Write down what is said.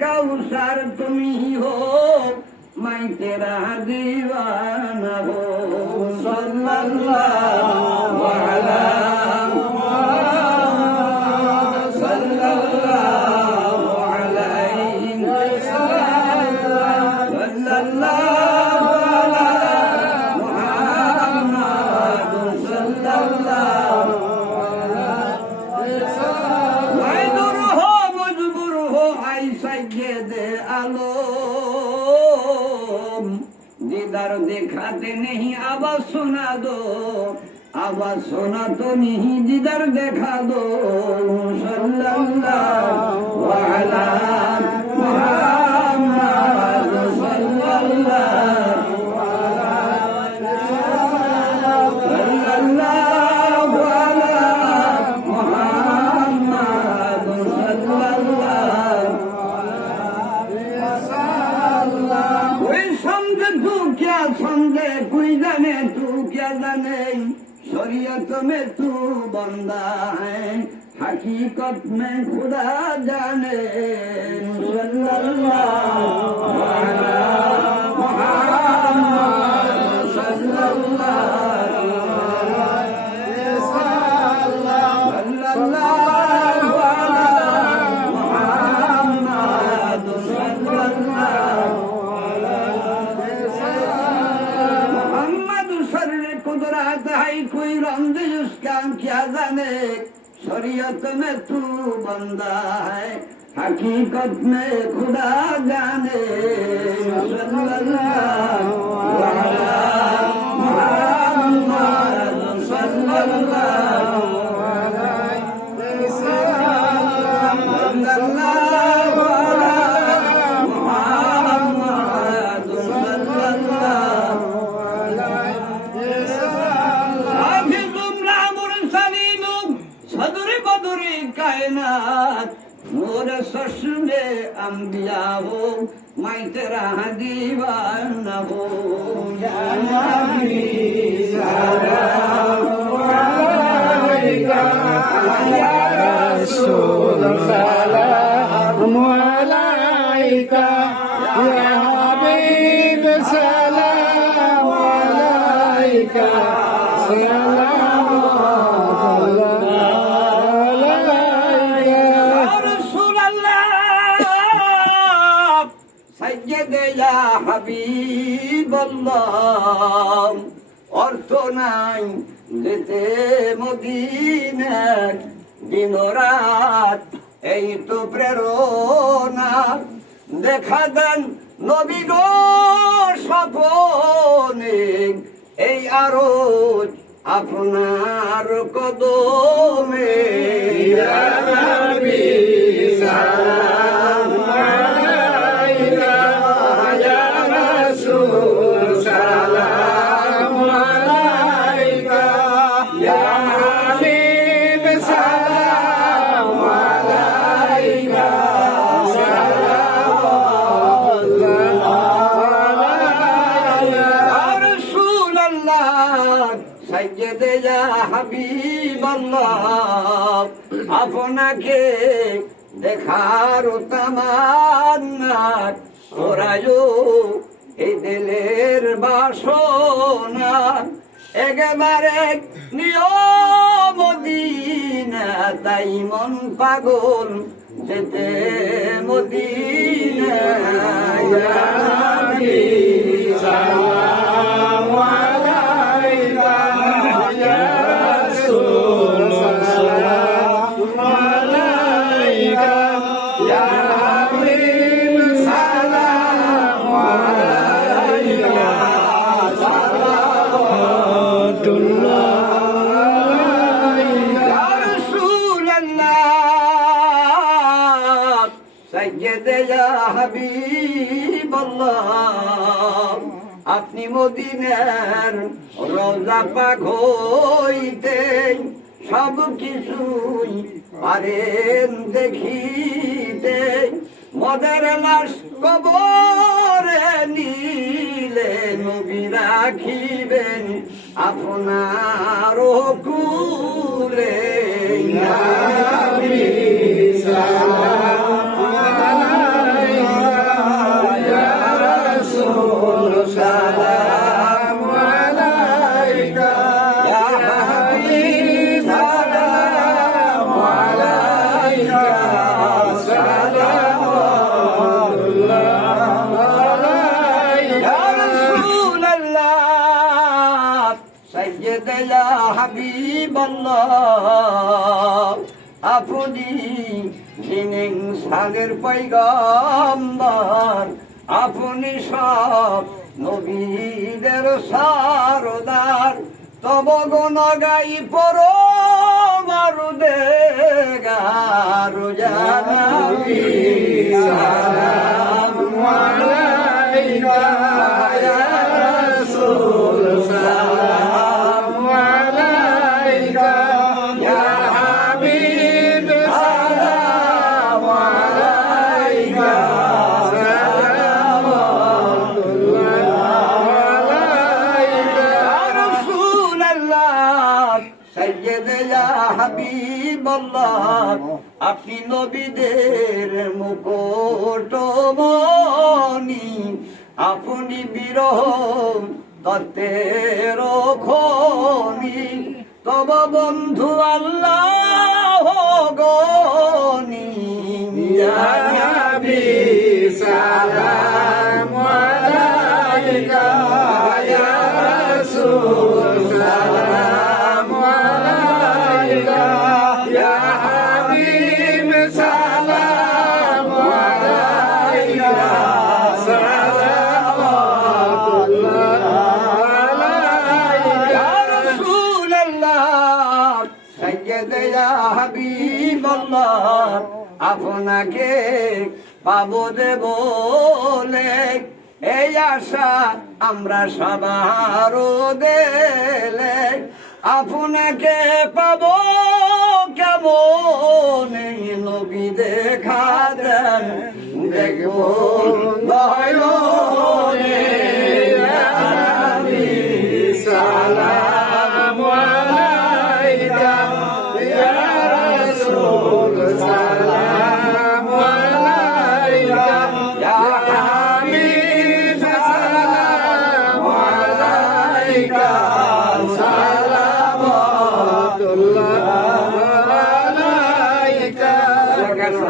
कौसर तुम ही हो मैं तेरा दीवाना हो सल्लल्लाहु अलैहि दिखाते नहीं आवाज सुना दो आवाज सुना तो नहीं जिधर देखा दो सल्लल्लाहु अलैहि मुहम्मद सल्लल्लाहु अलैहि मुहम्मद सल्लल्लाहु कोई समझ तू क्या समझे कोई जाने तू क्या जाने शरीयत में तू बंदा है हकीकत में खुदा जाने सल्लल्लाहु अलैहि मुहम्मद सल्लल्लाहु अलैहि सल्लल्लाहु अलैहि मुहम्मद सल्लल्लाहु कुदरत है कोई रंग उसका क्या जाने शरीयत में तू बंदा है हकीकत में खुदा जाने सल्लल्लाहु अलैहि मुहम्मद सल्लल्लाहु अलैहि सल्लल्लाहु अलैहि मुहम्मद सल्लल्लाहु मोर ससुरे अंबिया हो मैं तेरा दीवाना हो या नबी सलाम अलैका या रसूल सलाम अलैका या हबीब सलाम अलैका হাবিবাল্লাহ অর্থ নাই যেতে মদিনার দিন রাত এই তো প্রেরণা দেখা দেন নবী গো স্বপনে এই আরজ আপনার কদমে ইয়া নবী সালাম আলাইকা ইয়া রাসূল সালাম আলাইকা ইয়া হাবিব সালাম আলাইকা সাইয়্যিদে ইয়া হাবিবাল্লাহ আপনাকে দেখার তামান্না ওরায়ো এই দিলের বাসনা একেবারে নিয়ম মদিনা তাই মন পাগল যেতে মদিনা ইয়া নবী সালাম আলাইকা ইয়া রাসূল সালাম আলাইকা ইয়া হাবিব সালাম আলাইকা সালাওয়াতুল্লাহ ইয়া রাসূলুল্লাহ সাইয়্যিদে ইয়া হাবিবাল্লাহ আপনি মদিনার রওজা পাক হইতে সব কিছুই পারেন দেখিতে। মদের লাশ কবরে নিলে নবী রাখিবেন আপনার কুলে। আপনি যিনি সালের পয়গম্বর, আপনি সব নবীদের সারদার। তব গুণ গাই পরো মারুদে গারো জানাবি সালাম আলাইকা ইয়া রাসূল সালাম আলাইকা ইয়া হাবিব সালাম আলাইকা সালামুল্লাহ আলাইকা ইয়া রাসূলুল্লাহ সাইয়্যিদ ইয়া হাবিবাল্লাহ। আপনি নবীদের মুকুটমণি, আপনি বিরহ তত্ত্বের খনি। তব বন্ধু আল্লাহ গনি ইয়া নবী সালাম আলাইকা ইয়া রাসূল সালাম আলাইকা ইয়া হাবিব সালাম আলাইকা সালামুল্লাহ আলাইকা ইয়া রাসূলুল্লাহ সাইয়্যিদ ইয়া হাবিবাল্লাহ। আপনাকে পাবো দে বলে এই আশা আমরা সবার দেলে। আপনাকে পাবো কেমন এই নবী দেখা দেন দেখো নয়নে। সালাম আলাইকা ইয়া রাসূল সালাম আলাইকা ইয়া হাবিব সালাম আলাইকা সালামুল্লাহ